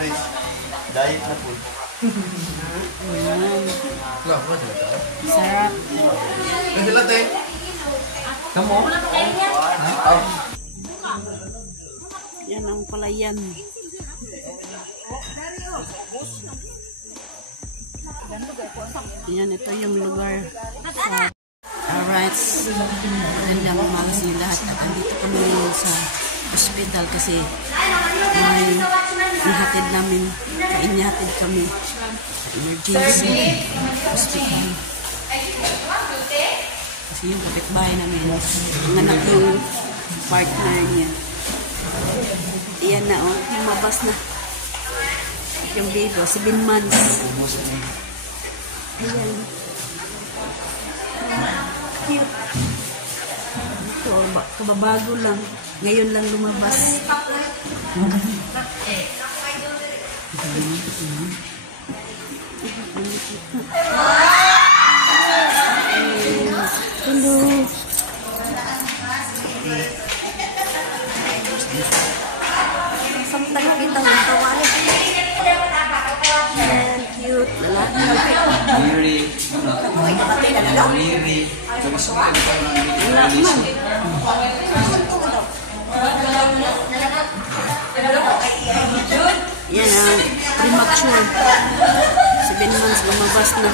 Diet na po. Ayan. Sarap. Pwede lang tayo. Kamu? Yan ang palayan. Yan, ito yung lugar. Alright. Magandang umaga sa lahat. At andito kami sa hospital kasi may ihatid namin. Inihatid kami sa emergency hospital. Kasi yung kapitbahay namin, nanganak yung partner niya. Ayan na, oh, lumabas na. Yung baby, 7 months. Ayan. Cute. Ito, kababago lang. Ngayon lang lumabas. Hello. Samtang kita ng tawanan. Ayan, cute. Lalaki. Miri. Miri. Wala man. Yan ang premature. 7 months lumabas na.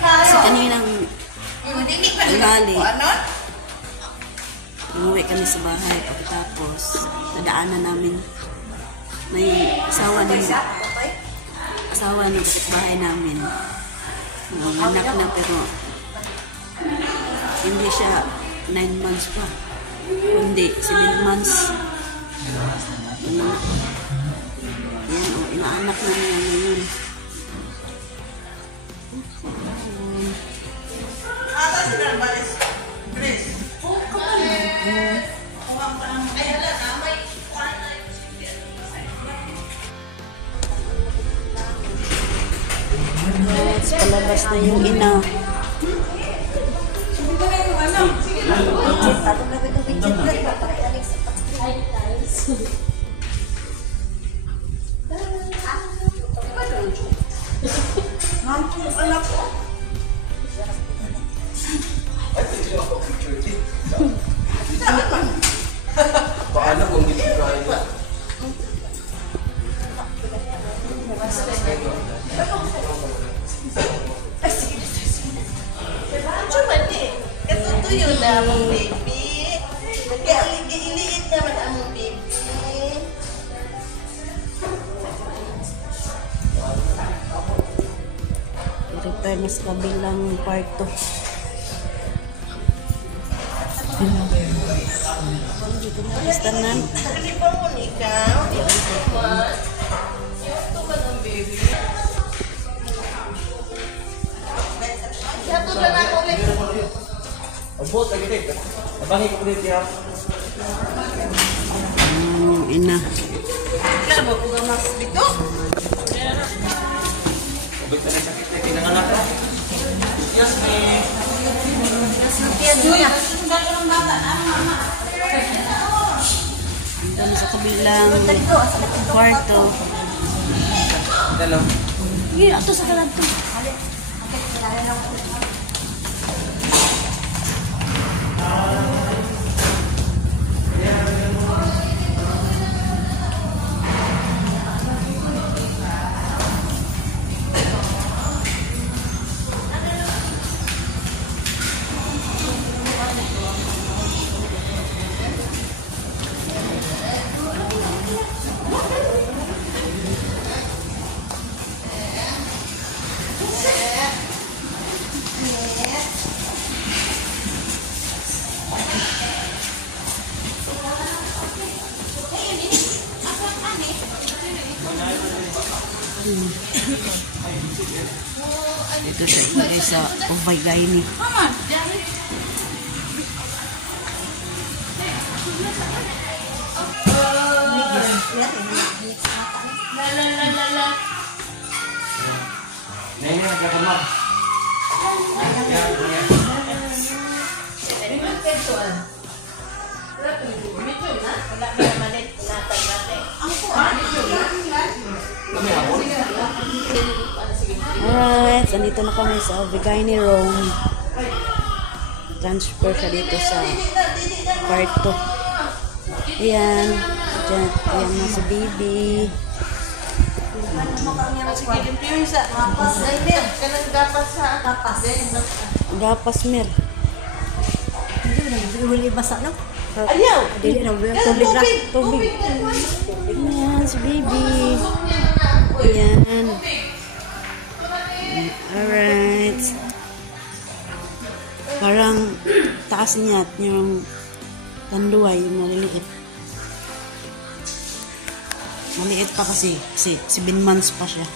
Kasi kaninang tanghali, umuwi kami sa bahay. Pagkatapos, nadaanan namin may asawa ng kapitbahay namin. Anak na pero hindi siya 9 months pa. Hindi, 7 months. Yan o, inaanak na niya ngayon. Palabas na yung ina. Paano kung hindi ko kaya? Yun na mong baby. Kaya iliit naman ang mong baby. I-repair na sa kabilang parto. Basta na. Hindi pa mo ikaw. Yung tuman ang baby. Yato na na ulit. Abot lagi dito. Nabangi ko dito ya. Ina. Labo ko nga mas dito. Abot na sakit na kinanganak. Yes, me. Yes, me. Andun sa kabilang kwarto. Dalaw. Hindi, ato sa kalan to. Ito siya ilagay sa ovagay. Nene nagkakamag. Wala na malit na tayo. Alright, andito na kami sa Vigini Rome. Transfer siya dito sa kwarto. Ayan. Ayan na si baby. Gapas mer. Huli basa no? Ayaw! Dili na tubig ra. Tubig. Ayan si baby. Ayan. Alright. Parang taas niya at yung tanduay, yung maliliit. Maliit pa kasi 7 months pa siya.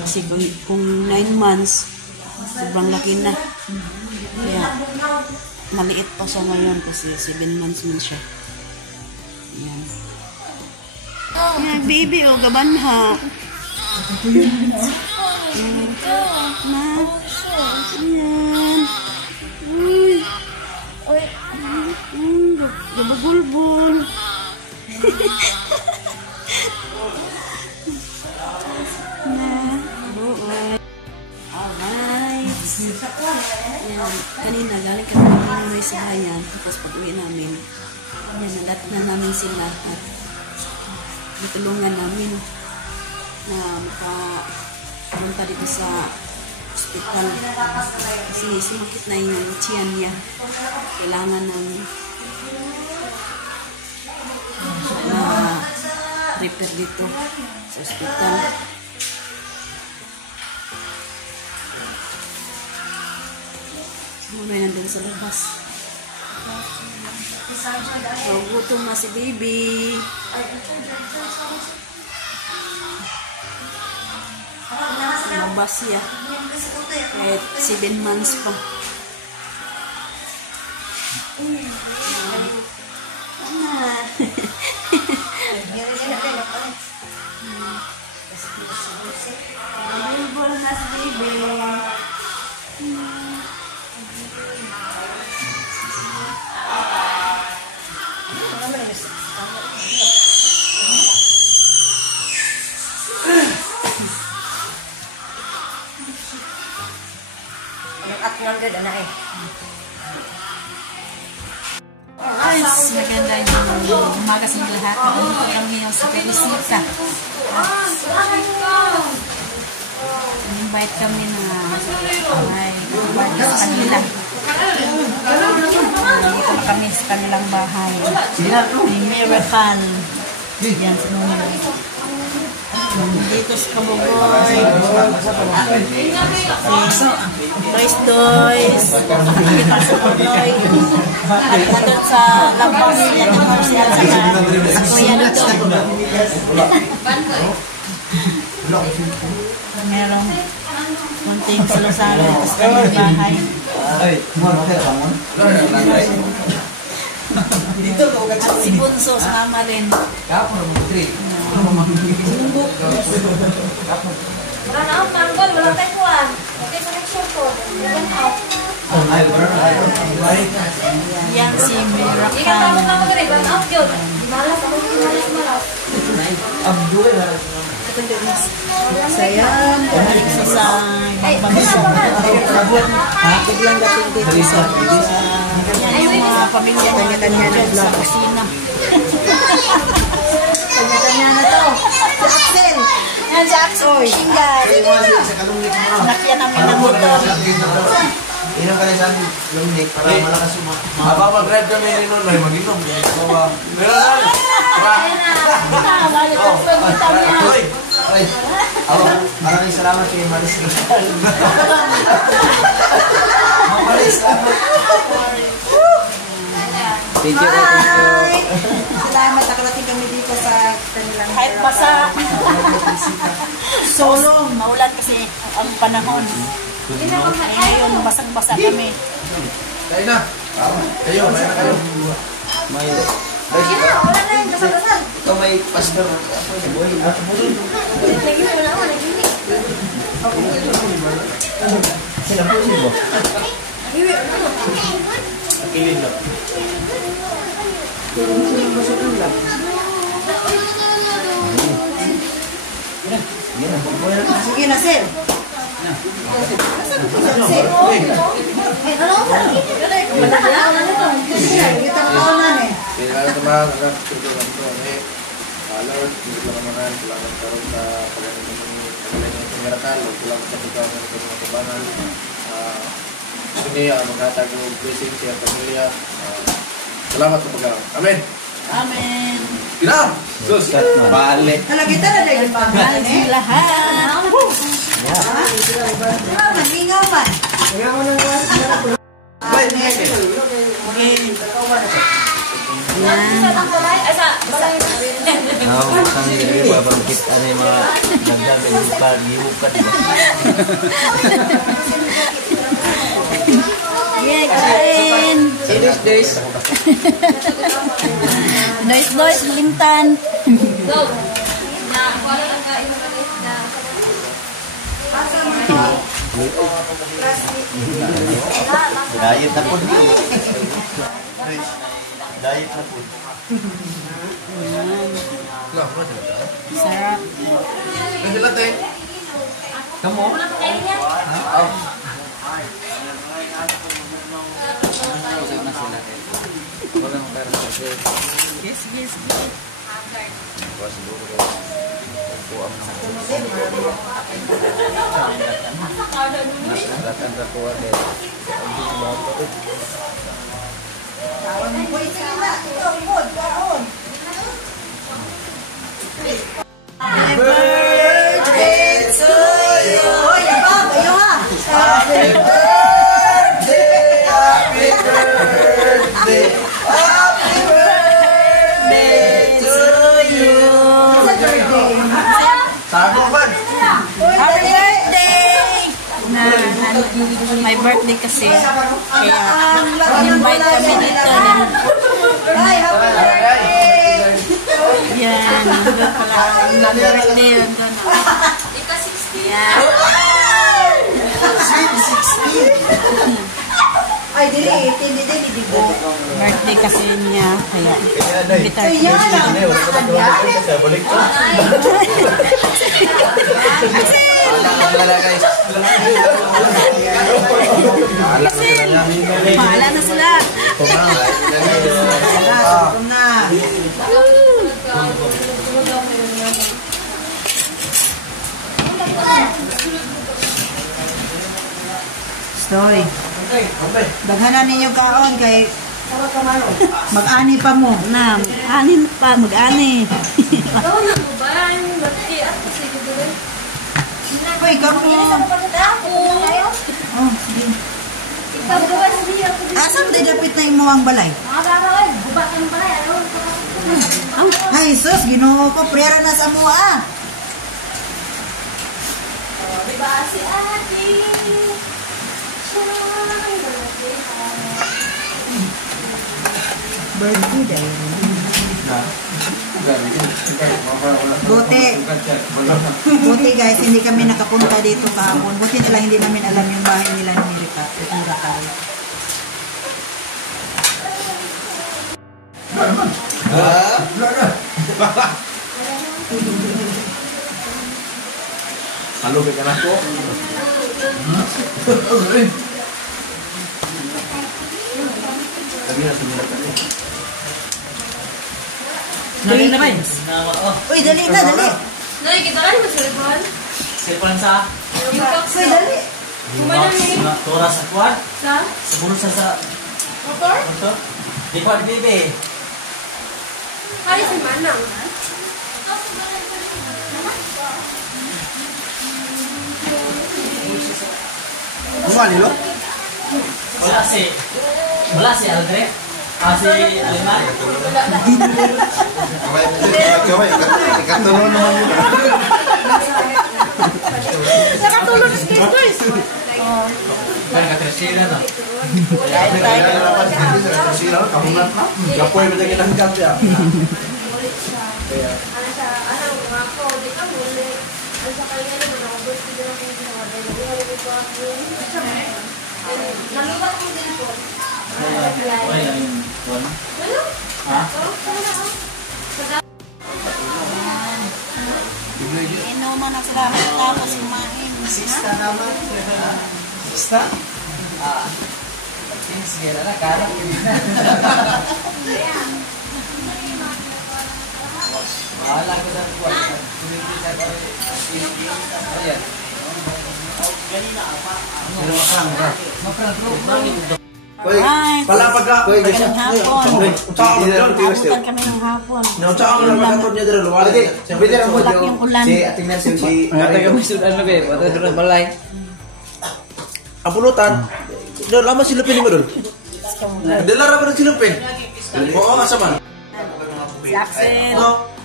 Kasi kung 9 months, sobrang laki na. Kaya, maliit pa siya ngayon kasi 7 months man siya. Ayan. Ayan, baby, oh, gabanha. Ma. Ayan. Uy. Gabagulbol. Na. Buoy. Alright. Ayan. Kanina, galing kami ng may sahayan. Tapos pag-uwi namin, ayan, nalat na namin sila at ditulungan namin na makapunta dito sa hospital kasi sumakit na yung tiyan niya. Kailangan ng repair dito sa hospital. Mamaya nandun sa labas. So, gutom na si baby. Labas siya. Kahit 7 months pa. Available na si baby. At 100 na eh. Guys, maganda yung umaga sa lahat. Nandito kami yung sa Pelusita. Invite kami na sa kanila. Dito na kami sa kanilang bahay. Ni Miracle. Yan sa mga. Dito sa Kabugoy. Dois Dois. Dito sa Kabugoy. At nandun sa labas yan ang komersyal sa kuya nito. Merong konting salusalo sa kanilang bahay. At si Bunso sa mama rin. Wala na akong manggol, walang taikuan. Okay, connection ko. Yan si Miracle. Ikaw tawag na mag-rin, walang out yun. Di malas, ako yung malas. Sayan, bumalik siya sa bansa. Biglang dating dito sa Yan yung mga pamilya niya dyan sa kusina. Kanya na to. Si Axel. Yan si Axel. Shingan. Sinakyan namin ng motor. Inom ka na sa lumlik para malakas yung mag-drive kami rin nun, may mag-inom. Pero na! Maraming salamat kay Maris. Maris, thank you. Salamat, nakarating kami dito sa kanilang Kahit basa. Solo. Maulan kasi ang panahon. Ngayon, basang-basa kami. Kain na. Kayo, may na kayo. May... Wala na yung kasal-kasal. Ikaw may pastor. Lagi mo na ako, nag-inig. Sila po siya. Kilin lang. Sige na, sir. Sir. Kita kawanan eh. Kailangan naman ang tutulan ko. Lord, salamat karon sa pagkain ng miracle, salamat sa pagkain ng mga kabanan. Ini maghatag ng blessing sa pamilya. Salamat sa pagkain. Amen. Amen. Ginam! Sus! Balik. Kalau kita na dahil pagkain eh. Lahat. Maningaw man. Kami dari babang kita ni mga nagdaming pag-iukat ba? Yeah, kain. Days. Noise, lintan. Go. Na, wala lang ka inulit na. Diet na po niyo. Diet na po. Sarap. Kamu? Yes. Happy birthday to you. Oh, ya ba? Ayo ha. Happy birthday. Happy birthday. Happy birthday to you. Sa birthday. Sabi man! Happy birthday! My birthday kasi. Kaya invite kami dito. Ay, happy birthday. Yan, nandun pala. Ang birthday yun doon. Ika 16. Yan. Ay, dili. Hindi dibo. Birthday kasi niya. Kaya invite Ay, yan lang. Balik ko. Wala guys. kasi pahala na sila. Sukom na. Story. Daghanan ninyo kaon kay mag-ani pa mo. Na, anin pa, mag-ani. Ikaw na mo ba? Ang birthday at kasi dito rin. Uy, kamo. Ako. Oh, sige. Ikaw gawa sa diya. Asam day dapit na imo ang balay? Nakakarawan. Bubatan pa rin. Ay, sus, Ginoo ko, prera na sa mua. Diba si ate? Birthday day. Buti guys, hindi kami nakapunta dito kahapon. Buti nila hindi namin alam yung bahay nila ni Miracle. Halugay ka na ko. Sabi na sumila ka. Nalin na ba yun? Uy, dali na, dali. Nay, kita kan mo cellphone? Cellphone sa? Yung box Uy, dali. Kumalang ni. Tora sa kwad? Sa? Sa bulsa sa... Motor? Ito? Di kwad, bebe. Hari si Manang. Bumali lo? Wala si Aldre. Si Aliman. Kaway, ikatulong naman yun. Nakatulog sa guys. Kaya katresina na. Gapoy mo daging ang kamp ya. Ano sa ako, di ka muli. Ano sa kanya naman ako gusto din ako yung ginawa. Dahil hindi ko ako. Nalubat mo din po. Wala yung one. Ano? Ha? Oo. naman na sila tapos kumain. Sista naman. Sista? Ah. Sige na na, karang. Wala ko na po. Ayan. Alright. Palapag ka. Magandang hapon. Abutan kami ng hapon. Tsaka ang lamakatod niya dito. Luwalay. Pwede lang mo Ulap yung ulan. si Ating Nancy, si Taga masudan na kayo. Pati doon balay. ang pulutan. Doon, lama silupin mo doon. Dalara pa rin silupin. Oo, kasaman. Si Axel.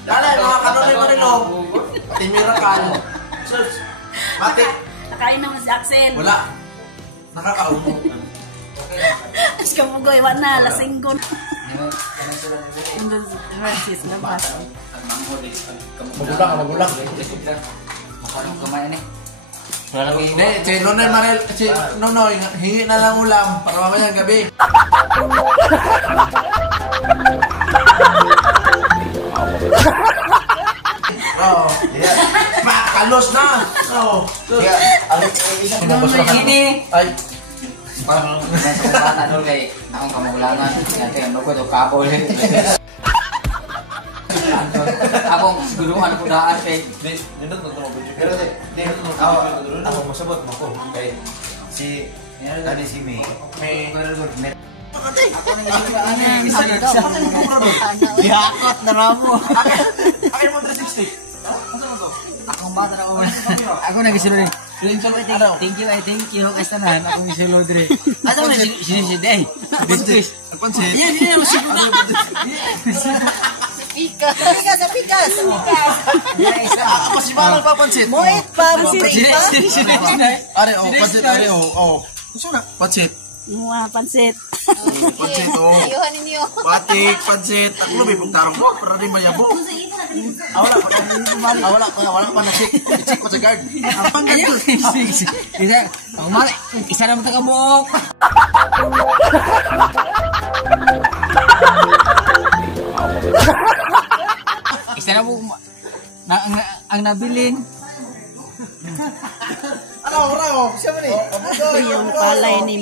Dala, nakakanoy mo rin, oh. Timira ka. Sus. Mati. Nakain naman si Axel. Wala. Nakakaupo. As kamugoy, wala na, lasing ko. Nandun si Francis, labas. Magulang. Makarong kumain eh. Hindi, si Nonoy Marel, si Nonoy, hingi na lang ulam para mamaya gabi. Oh, kalos na. Oh, Ini. ay, Parang nasa bata doon kay akong kamugulangan. Kasi ano ko ito, kapol. Akong siguruhan ko daan kay pero ako masabot mo ko kay si May. Gihakot na ramo. Akin mo 360. Akong bata na ako. Ako nagisulod rin. Thank you. Kasi tanan, akong isulod rin. Asa mo sinisid eh? Nagpansin. Yan, masiguro. Pikas. Ako si Manong papansin. Moit pa mo Are, pansit, are, Gusto na? Pansit. Mua, pansit. Pansit, Ayuhan ninyo. Patik, pansit. Ako may pagtarong ko, para rin mayabo. Wala pa na check. I-check ko sa guard. Ang panggan ko. Isa naman ta kamok. Isa na mo ang nabilin. Ano? Siya mo ni? Ito yung palay ni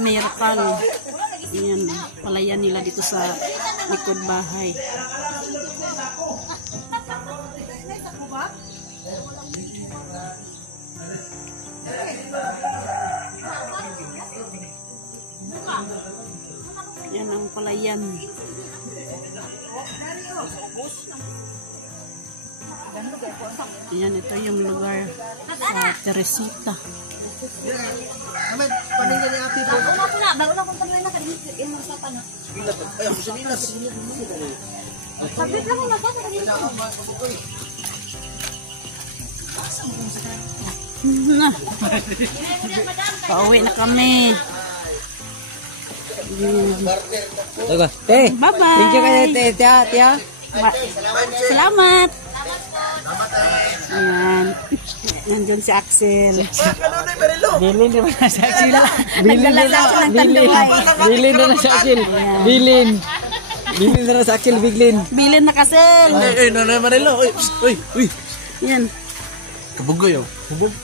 Miracle. Ayan, palayan nila dito sa likod bahay. Yan ang palayan. Ayan, ito yung lugar sa Teresita. Bago na kung panuwi na kanina, yung mga sapa na. Ay, ako sa nilas. Sabit lang yung nagkasa kanina. Na. Pauwi na kami. Te. Bye-bye. Thank you kay Tia. Salamat. Ayan. Nandun si Axel. Bilin naman na sa Axel. Nagdala sa ako ng tanduay. Bilin na sa Axel. Bilin na sa Axel, biglin. Bilin na Axel. Nanay Marelo. Uy. Yan. Kabugoy, Hubog.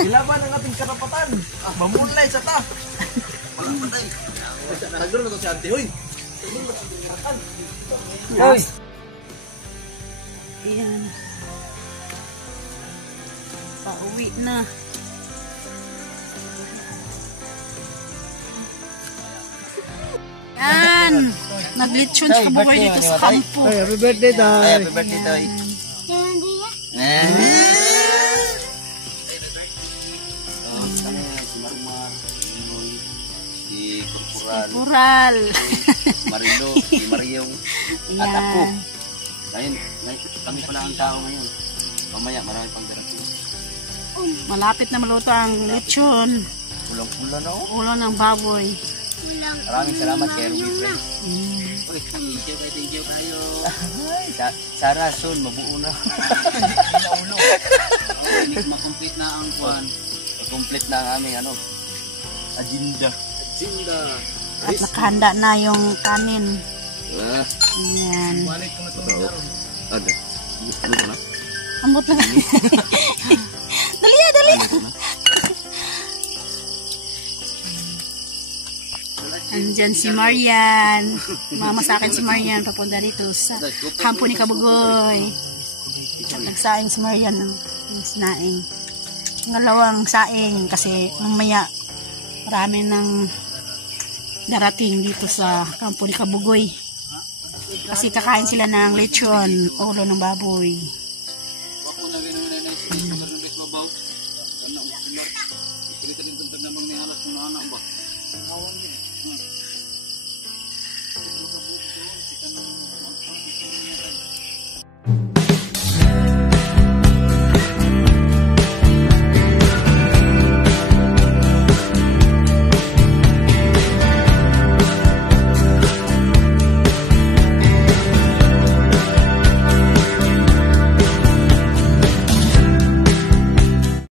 Ilaban ang ating karapatan. Mamulay sa ta. Walang patay. Nagduro na to si Ate. Uy. Hoy. Ayan. Pauwi na. Yan. Naglitsyon sa kabugoy dito sa kampo. Happy birthday, Toy. Happy birthday, Toy. Kural. Marilo, si Mariong, at ako. Ngayon, kami pala ang tao ngayon. Mamaya, marami pang darating. Malapit na maluto ang lechon. Pulang-pula na ako. Ulo ng baboy. Maraming salamat kay Ruby Friends. Uy, thank you kayo. Sa rason, mabuo na. Ulo. Ma-complete na ang kwan. Ma-complete na ang aming agenda. At nakahanda na yung kanin. Ayan. Ano ko na? Ambot na. Dali ya, dali. Andyan si Marian. Mama sa akin si Marian. Papunta dito sa kampo ni Kabugoy. At nagsaing si Marian ng sinaing. Ngalawang saing kasi mamaya marami ng darating dito sa kampo ni Kabugoy. Kasi kakain sila ng lechon, ulo ng baboy.